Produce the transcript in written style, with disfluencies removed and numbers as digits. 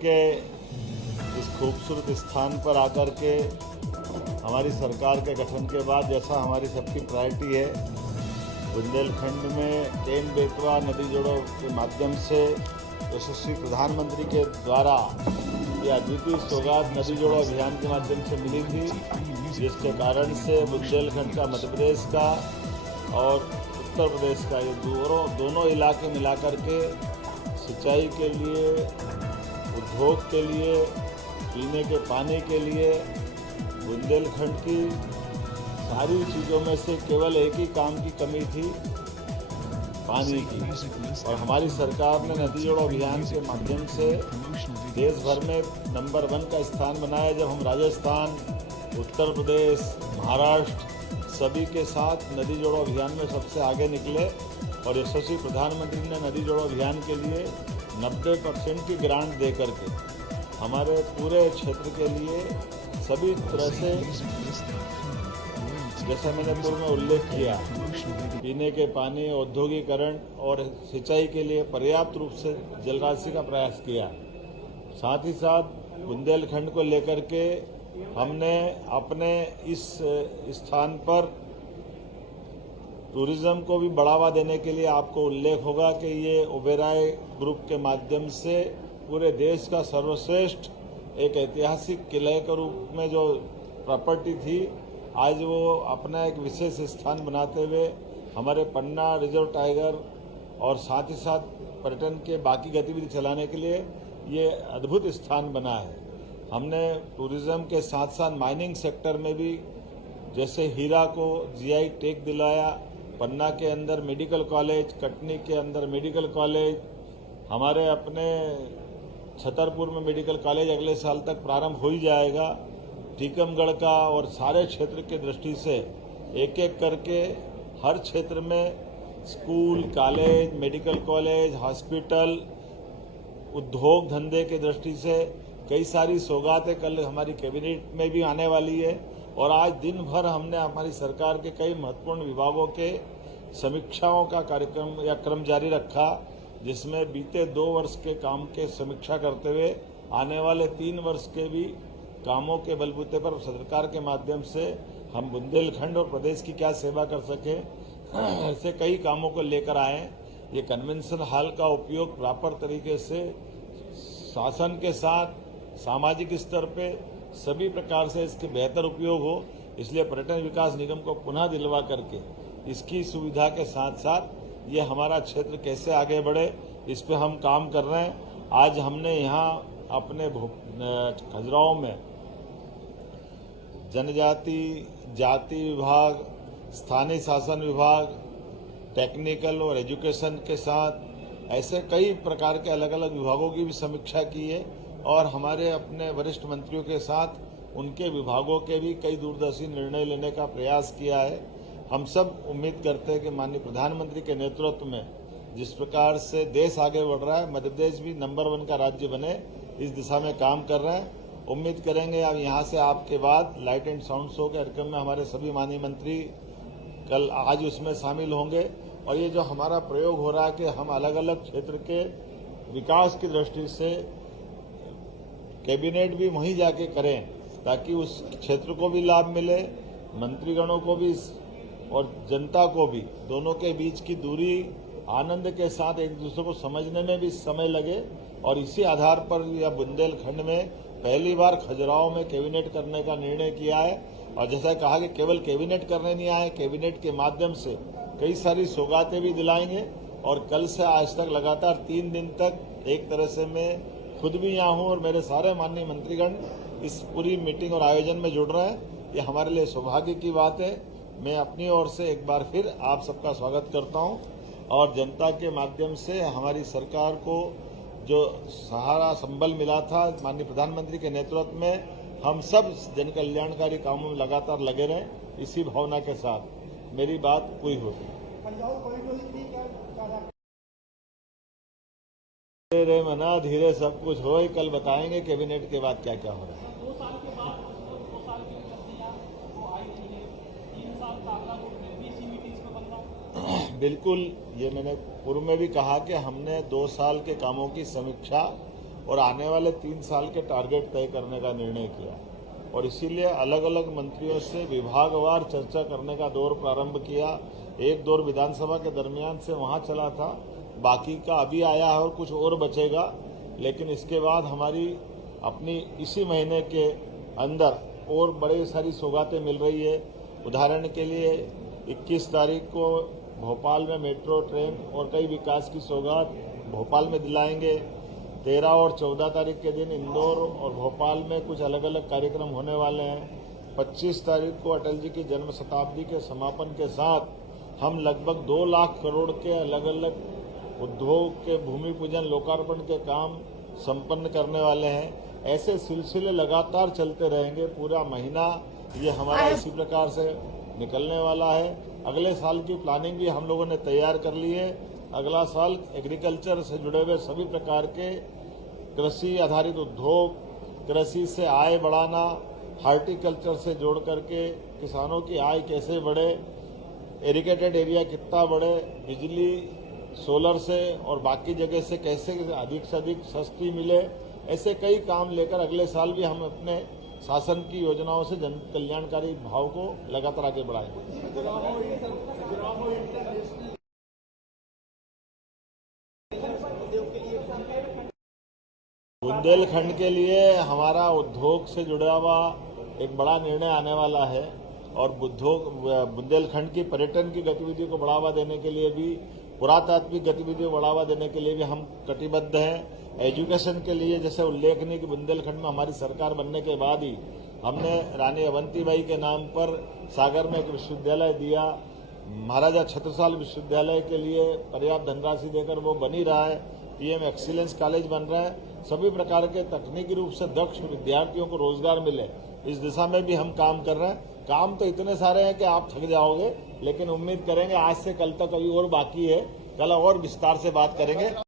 के इस खूबसूरत स्थान पर आकर के हमारी सरकार के गठन के बाद जैसा हमारी सबकी प्रायोरिटी है, बुंदेलखंड में केन बेतवा नदी जोड़ों के माध्यम से यशस्वी प्रधानमंत्री के द्वारा यह अद्वितीय सौगात नदी जोड़ो अभियान के माध्यम से मिली थी, जिसके कारण से बुंदेलखंड का, मध्य प्रदेश का और उत्तर प्रदेश का ये दोनों इलाके मिलाकर के सिंचाई के लिए, उद्योग के लिए, पीने के पानी के लिए बुंदेलखंड की सारी चीज़ों में से केवल एक ही काम की कमी थी, पानी की। और हमारी सरकार ने नदी जोड़ो अभियान के माध्यम से देश भर में नंबर 1 का स्थान बनाया। जब हम राजस्थान, उत्तर प्रदेश, महाराष्ट्र सभी के साथ नदी जोड़ो अभियान में सबसे आगे निकले और यशस्वी प्रधानमंत्री ने नदी जोड़ो अभियान के लिए 90% की ग्रांट दे करके हमारे पूरे क्षेत्र के लिए सभी तरह से, जैसा मैंने पूर्व में उल्लेख किया, पीने के पानी, औद्योगिकरण और सिंचाई के लिए पर्याप्त रूप से जलराशि का प्रयास किया। साथ ही साथ बुंदेलखंड को लेकर के हमने अपने इस स्थान पर टूरिज्म को भी बढ़ावा देने के लिए, आपको उल्लेख होगा कि ये ओबेरॉय ग्रुप के माध्यम से पूरे देश का सर्वश्रेष्ठ एक ऐतिहासिक किले के रूप में जो प्रॉपर्टी थी, आज वो अपना एक विशेष स्थान बनाते हुए हमारे पन्ना रिजर्व टाइगर और साथ ही साथ पर्यटन के बाकी गतिविधि चलाने के लिए ये अद्भुत स्थान बना है। हमने टूरिज्म के साथ साथ माइनिंग सेक्टर में भी, जैसे हीरा को जीआई टैग दिलाया, पन्ना के अंदर मेडिकल कॉलेज, कटनी के अंदर मेडिकल कॉलेज, हमारे अपने छतरपुर में मेडिकल कॉलेज अगले साल तक प्रारंभ हो ही जाएगा। टीकमगढ़ का और सारे क्षेत्र की दृष्टि से एक एक करके हर क्षेत्र में school, college, medical college, hospital, उद्योग धंधे की दृष्टि से कई सारी सौगातें कल हमारी कैबिनेट में भी आने वाली है। और आज दिन भर हमने हमारी सरकार के कई महत्वपूर्ण विभागों के समीक्षाओं का कार्यक्रम या क्रम जारी रखा, जिसमें बीते 2 वर्ष के काम के समीक्षा करते हुए आने वाले 3 वर्ष के भी कामों के बलबूते पर सरकार के माध्यम से हम बुंदेलखंड और प्रदेश की क्या सेवा कर सके, ऐसे कई कामों को लेकर आए। ये कन्वेंशन हॉल का उपयोग प्रॉपर तरीके से शासन के साथ सामाजिक स्तर पे सभी प्रकार से इसके बेहतर उपयोग हो, इसलिए पर्यटन विकास निगम को पुनः दिलवा करके इसकी सुविधा के साथ साथ ये हमारा क्षेत्र कैसे आगे बढ़े, इस पे हम काम कर रहे हैं। आज हमने यहाँ अपने खजुराहो में जनजाति जाति विभाग, स्थानीय शासन विभाग, टेक्निकल और एजुकेशन के साथ ऐसे कई प्रकार के अलग अलग विभागों की भी समीक्षा की है और हमारे अपने वरिष्ठ मंत्रियों के साथ उनके विभागों के भी कई दूरदर्शी निर्णय लेने का प्रयास किया है। हम सब उम्मीद करते हैं कि माननीय प्रधानमंत्री के नेतृत्व में जिस प्रकार से देश आगे बढ़ रहा है, मध्य प्रदेश भी नंबर 1 का राज्य बने, इस दिशा में काम कर रहे हैं। उम्मीद करेंगे अब यहाँ से आपके बाद लाइट एंड साउंड शो के कार्यक्रम में हमारे सभी माननीय मंत्री आज उसमें शामिल होंगे। और ये जो हमारा प्रयोग हो रहा है कि हम अलग अलग क्षेत्र के विकास की दृष्टि से कैबिनेट भी वहीं जाके करें, ताकि उस क्षेत्र को भी लाभ मिले, मंत्रीगणों को भी और जनता को भी, दोनों के बीच की दूरी आनंद के साथ एक दूसरे को समझने में भी समय लगे। और इसी आधार पर यह बुंदेलखंड में पहली बार खजुराहो में कैबिनेट करने का निर्णय किया है। और जैसा कहा कि केवल कैबिनेट करने नहीं आए, कैबिनेट के माध्यम से कई सारी सौगातें भी दिलाएंगे। और कल से आज तक लगातार 3 दिन तक एक तरह से मैं खुद भी यहाँ हूँ और मेरे सारे माननीय मंत्रीगण इस पूरी मीटिंग और आयोजन में जुड़ रहे हैं। ये हमारे लिए सौभाग्य की बात है। मैं अपनी ओर से एक बार फिर आप सबका स्वागत करता हूँ और जनता के माध्यम से हमारी सरकार को जो सहारा संबल मिला था माननीय प्रधानमंत्री के नेतृत्व में, हम सब जन कल्याणकारी कामों में लगातार लगे रहे, इसी भावना के साथ मेरी बात पूरी होगी। धीरे मना धीरे सब कुछ हो, कल बताएंगे कैबिनेट के बाद क्या क्या हो रहा है। बिल्कुल, ये मैंने पूर्व में भी कहा कि हमने 2 साल के कामों की समीक्षा और आने वाले 3 साल के टारगेट तय करने का निर्णय किया और इसीलिए अलग अलग मंत्रियों से विभागवार चर्चा करने का दौर प्रारंभ किया। एक दौर विधानसभा के दरमियान से वहां चला था, बाकी का अभी आया है और कुछ और बचेगा, लेकिन इसके बाद हमारी अपनी इसी महीने के अंदर और बड़ी सारी सौगातें मिल रही है। उदाहरण के लिए 21 तारीख को भोपाल में मेट्रो ट्रेन और कई विकास की सौगात भोपाल में दिलाएंगे। 13 और 14 तारीख के दिन इंदौर और भोपाल में कुछ अलग अलग कार्यक्रम होने वाले हैं। 25 तारीख को अटल जी की जन्म शताब्दी के समापन के साथ हम लगभग 2 लाख करोड़ के अलग अलग उद्योग के भूमि पूजन लोकार्पण के काम संपन्न करने वाले हैं। ऐसे सिलसिले लगातार चलते रहेंगे। पूरा महीना ये हमारा इसी प्रकार से निकलने वाला है। अगले साल की प्लानिंग भी हम लोगों ने तैयार कर ली है। अगला साल एग्रीकल्चर से जुड़े हुए सभी प्रकार के कृषि आधारित उद्योग, कृषि से आय बढ़ाना, हार्टिकल्चर से जोड़ करके किसानों की आय कैसे बढ़े, इरिगेटेड एरिया कितना बढ़े, बिजली सोलर से और बाकी जगह से कैसे अधिक से अधिक सस्ती मिले, ऐसे कई काम लेकर अगले साल भी हम अपने शासन की योजनाओं से जन कल्याणकारी भाव को लगातार आगे बढ़ाएंगे। बुंदेलखंड के लिए हमारा उद्योग से जुड़ा हुआ एक बड़ा निर्णय आने वाला है और बुंदेलखंड की पर्यटन की गतिविधियों को बढ़ावा देने के लिए भी, पुरातात्विक गतिविधियों को बढ़ावा देने के लिए भी हम कटिबद्ध हैं। एजुकेशन के लिए जैसे उल्लेखनीय कि बुंदेलखंड में हमारी सरकार बनने के बाद ही हमने रानी अवंतीबाई के नाम पर सागर में एक विश्वविद्यालय दिया। महाराजा छत्रसाल विश्वविद्यालय के लिए पर्याप्त धनराशि देकर वो बन ही रहा है। पीएम एक्सीलेंस कॉलेज बन रहा है। सभी प्रकार के तकनीकी रूप से दक्ष विद्यार्थियों को रोजगार मिले, इस दिशा में भी हम काम कर रहे हैं। काम तो इतने सारे हैं कि आप थक जाओगे, लेकिन उम्मीद करेंगे आज से कल तक अभी और बाकी है। कल और विस्तार से बात करेंगे।